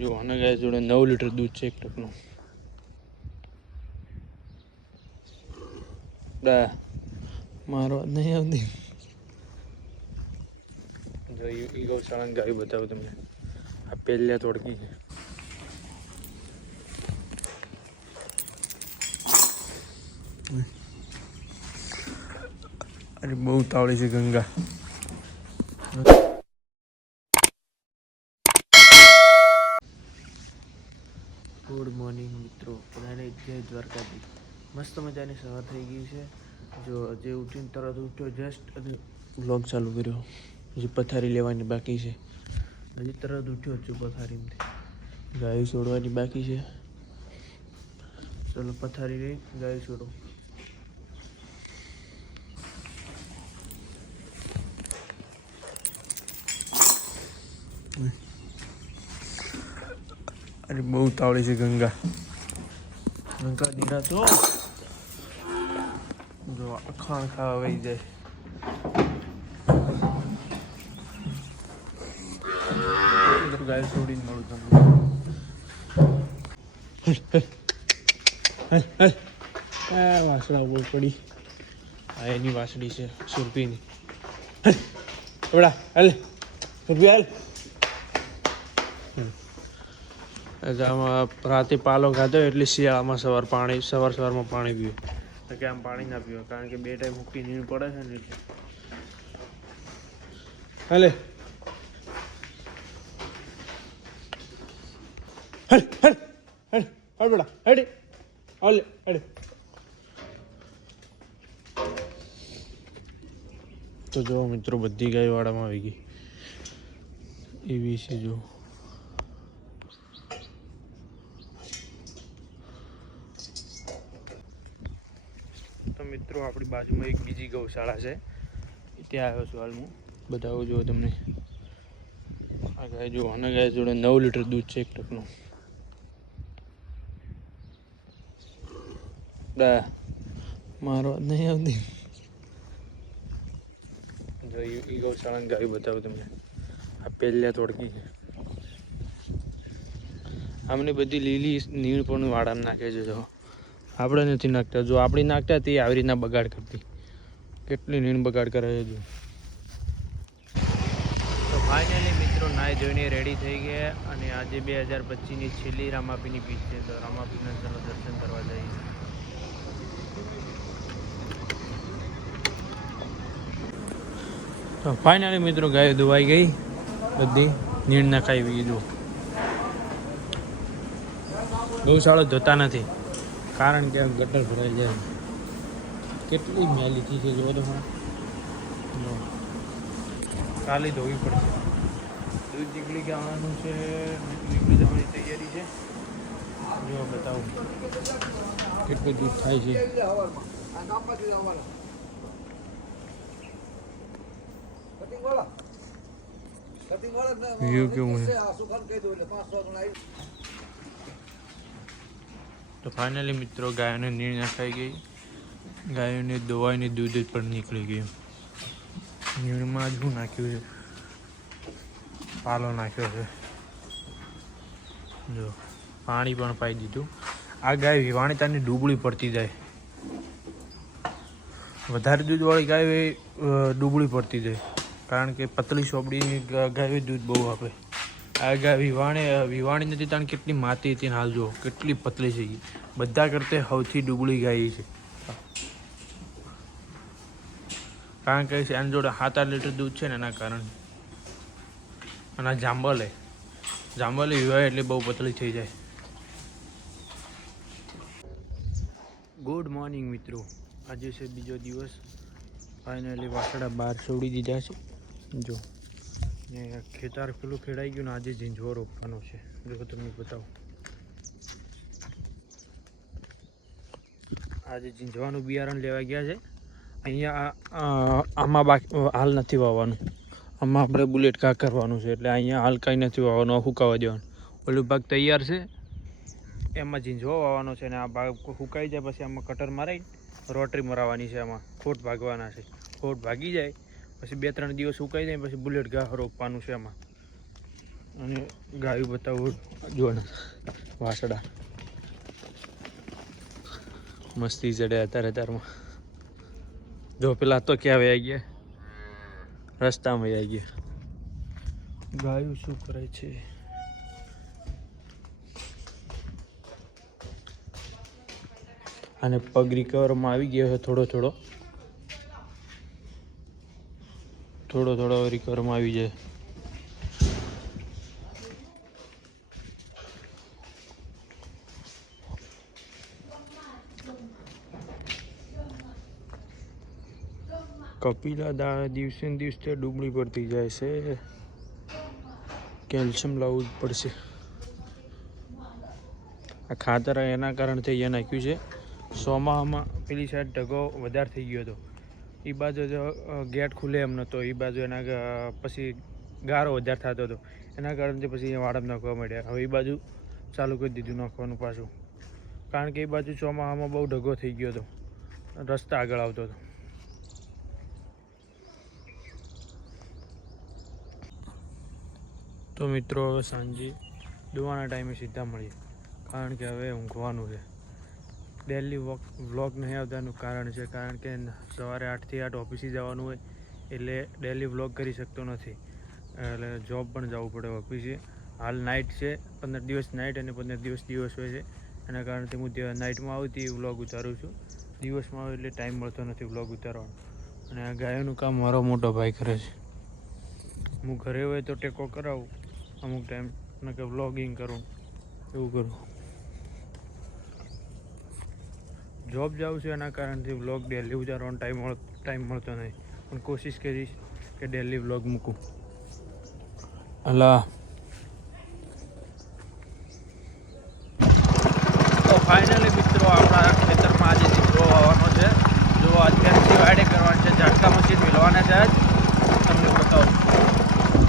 જો આના ગાય જોડે 9 લીટર દૂધ છે એક ટકનું. મારો નહીં આવતી. જો એ ગૌશાળાની ગાય બતાવું તમને. આ પહેલા તોડકી છે. અરે બહુ તાવડી છે ગંગા. ગુડ મોર્નિંગ મિત્રો, બધાને જય દ્વારકાધીશ. મસ્ત મજાની સવાર થઈ ગઈ છે. જો જે ઉઠીને તરત ઉઠ્યો જસ્ટ અને વ્લોગ ચાલુ કર્યો. હજી પથારી લેવાની બાકી છે. હજી તરત ઉઠ્યો છું પથારીમાંથી. ગાય છોડવાની બાકી છે. ચલો પથારી લઈ ગાય છોડો. અરે બહુ તાવડી છે ગંગા. ગંગા દીરા તો જો ખાણ ખાવા વહી જાય. ગાય છોડીને મળું તમને. વાસડા બહુ પડી. આ એની વાસડી છે સુરભીની. બડા હાલ સુરભી હાલ. આમાં રાતે પાલો ખાધો એટલે શિયાળામાં સવારમાં પાણી પીવું. તો કે આમ પાણી ના પીવું કારણ કે 2 ટાઈમ મૂકી નીણ પડે છે ને એટલે. હાલે હલ હલ હલ હલ બેટા હડે હાલે હડે. તો જો મિત્રો બધી ગાય વાડામાં આવી ગઈ એવી છે. જો તો મિત્રો આપણી બાજુમાં એક બીજી ગૌશાળા છે, ત્યાં આવ્યો છું હાલ હું. બતાવું જો તમને. આ ગાય જો આના ગાય જોડે 9 લીટર દૂધ છે એક ટકનું. મારો નહીં આવતી. જો એ ગૌશાળાની ગાય બતાવું તમને. આ પહેલા તોડકી છે. આમને બધી લીલી નીણ પણ વાડામાં નાખે છે. જો આપણે નથી નાખતા. જો આપણી નાખતા તે આવી રીતના બગાડ કરતી. કેટલી નીણ બગાડ કરે છે. જો તો ફાઇનલી મિત્રો નાઈ ધોઈને રેડી થઈ ગયા અને આજે 2025ની છેલ્લી રામાપીની બીચ છે. તો રામાપીના ચલો દર્શન કરવા જઈએ. તો ફાઇનલી મિત્રો ગાય ધોવાઈ ગઈ બધી. નીણ નખાઈ ગઈ. જો ગૌશાળો જોતા નથી કારણ કે ગટર ભરાઈ જાય. કેટલી મેલીથી છે જો તો. કાલે ધોવી પડશે. દૂધ નીકળી જવાનું છે. નીકળી જવાની તૈયારી છે. જો બતાવું કેટલું દૂધ થાય છે. વ્યૂ કેવું છે. તો ફાઇનલી મિત્રો ગાયોને નીણ નખાઈ ગઈ. ગાયોને દોવાઈને દૂધ પણ નીકળી ગયું. નીણમાં જ શું નાખ્યું છે? પાલો નાખ્યો છે. જો પાણી પણ પાઈ દીધું. આ ગાય વિવાણી તાની ડૂબળી પડતી જાય. વધારે દૂધવાળી ગાય ડૂબળી પડતી જાય કારણ કે પતલી સોપડીની ગાય દૂધ બહુ આપે. આ ગાય વિવાણી નથી તાણ કેટલી માતી હતી. હાલ જો કેટલી પતલી છે. બધા કરતાં સૌથી ડૂબળી ગાય છે કારણ કે એની જોડે 7-8 લીટર દૂધ છે ને એના કારણે. અને જાંબલે વિવાય એટલે બહુ પતલી થઈ જાય. ગુડ મોર્નિંગ મિત્રો, આજે છે બીજો દિવસ. ફાઇનલી વાસડા બહાર છોડી દીધા છે. જો ને ખેતર પેલું ખેડાઈ ગયું ને આજે ઝીંઝવો રોપવાનો છે. જો તમને બતાવું. આજે ઝીંઝવાનું બિયારણ લેવા ગયા છે. અહીંયા આમાં બાકી હાલ નથી વાવવાનું. આમાં આપણે બુલેટ કા કરવાનું છે એટલે અહીંયા હાલ કાંઈ નથી વાવવાનું. સુકાવા દેવાનું. ઓલું ભાગ તૈયાર છે એમાં ઝીંઝવો વાવવાનો છે. અને આ ભાગ સુકાઈ જાય પછી આમાં કટર મારી રોટરી મરાવવાની છે. આમાં ખોટ ભાગવાના છે. ખોટ ભાગી જાય પછી 2-3 દિવસ સુકાઈ જાય પછી બુલેટ ઘા રોપવાનું છે. એમાં અને ગાયું બતાવું જોવાના વાસડા મસ્તી ચડે અત્યારમાં. જો પેલા તો ક્યાં વહી ગયા, રસ્તામાં આવી ગયા. ગાયું શું કરે છે? અને પગ રિકવરમાં આવી ગયો છે થોડો રિકવરમાં આવી જાય. કપિલા દિવસે ને દિવસે ડૂબળી પડતી જાય છે. કેલ્શિયમ લાવવું જ પડશે. આ ખાતર એના કારણથી અહીંયા નાખ્યું છે. સોમામાં પેલી સાઈડ ઢગો વધારે થઈ ગયો હતો. એ બાજુ ગેટ ખુલે એમ નહોતો. એ બાજુ એના પછી ગારો વધારે થતો હતો. એના કારણથી પછી અહીંયા વાડમ નાખવા માંડ્યા. હવે એ બાજુ ચાલુ કરી દીધું નાખવાનું પાછું. કારણ કે એ બાજુ ચોમાસામાં બહુ ઢગો થઈ ગયો હતો. રસ્તા આગળ આવતો હતો. તો મિત્રો હવે સાંજે દુવાના ટાઈમે સીધા મળીએ. કારણ કે હવે ઊંઘવાનું છે. ડેલી વ્લોગ નહીં આવતાનું કારણ છે કારણ કે સવારે 8 થી 8 ઓફિસે જવાનું હોય એટલે ડેલી વ્લોગ કરી શકતો નથી. એટલે જોબ પણ જવું પડે ઓફિસે. હાલ નાઇટ છે, 15 દિવસ નાઇટ અને 15 દિવસ દિવસ હોય છે. એના કારણથી હું નાઇટમાં આવતી વ્લોગ ઉતારું છું. દિવસમાં આવે એટલે ટાઈમ મળતો નથી વ્લોગ ઉતારવાનો. અને આ ગાયોનું કામ મારો મોટો ભાઈ કરે છે. હું ઘરે હોય તો ટેકો કરાવું અમુક ટાઈમ, ને કે વ્લોગિંગ કરું, એવું કરું. જોબ જાઉં છું એના કારણથી વ્લોગ ડેલી ઉતારવાનો ટાઈમ મળતો નહીં. પણ કોશિશ કરીશ કે ડેલી વ્લોગ મૂકું. અલા તો ફાઇનલી મિત્રો આપણા ખેતરમાં આજે દીકરો આવવાનો છે. જો અત્યારથી વાડે કરવાનું છે, ઝાટકા મશીન મિલવાના છે. આજ તમને બતાવું.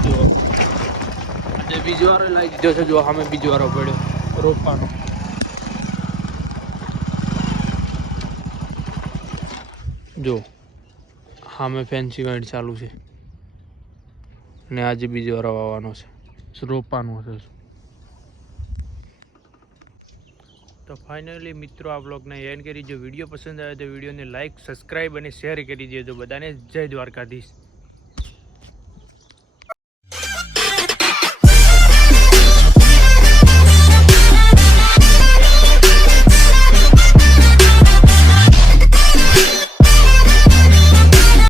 જો આજે બીજો વારો લાવી દીધો છે. જો સામે બીજો વારો પડ્યો રોપવાનો. જો સામે ફેન્સી વાઇડ ચાલુ છે અને આજે બીજો વારો આવવાનો છે, રોપવાનું હશે. તો ફાઇનલી મિત્રો આ બ્લોગને એન્ડ કરી. જો વિડીયો પસંદ આવે તો વિડીયોને લાઇક, સબસ્ક્રાઈબ અને શેર કરી દેજો. બધાને જય દ્વારકાધીશ.